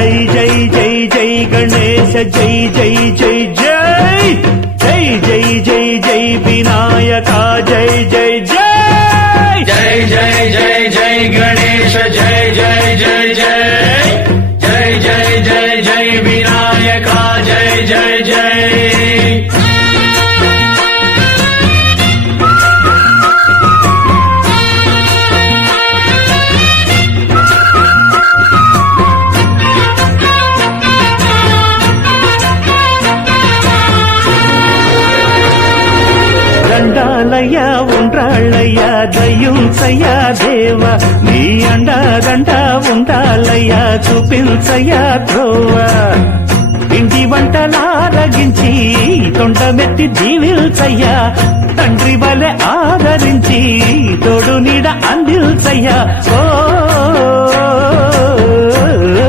జై జై జై జై గణేశ జై జై జై జై జై జై జై జై వినాయక జై జై జై జై జై జై జై గణేశ జై జై జై జై జై జై జై జై వినాయక జై జై జై దండాలయ్యా ఉండ్రాళ్ళయ్యా దయ్యుంసయ్యా దేవ నీ అండాదండ ఉండాలయ్యా చూపించయ్యా ధ్రువ ఇంటి వంటలారగించి తొండమెత్తి దీవిల్సయ్యా తండ్రి వలె ఆదరించి తోడు నీడ అందిల్సయ్యా ఓ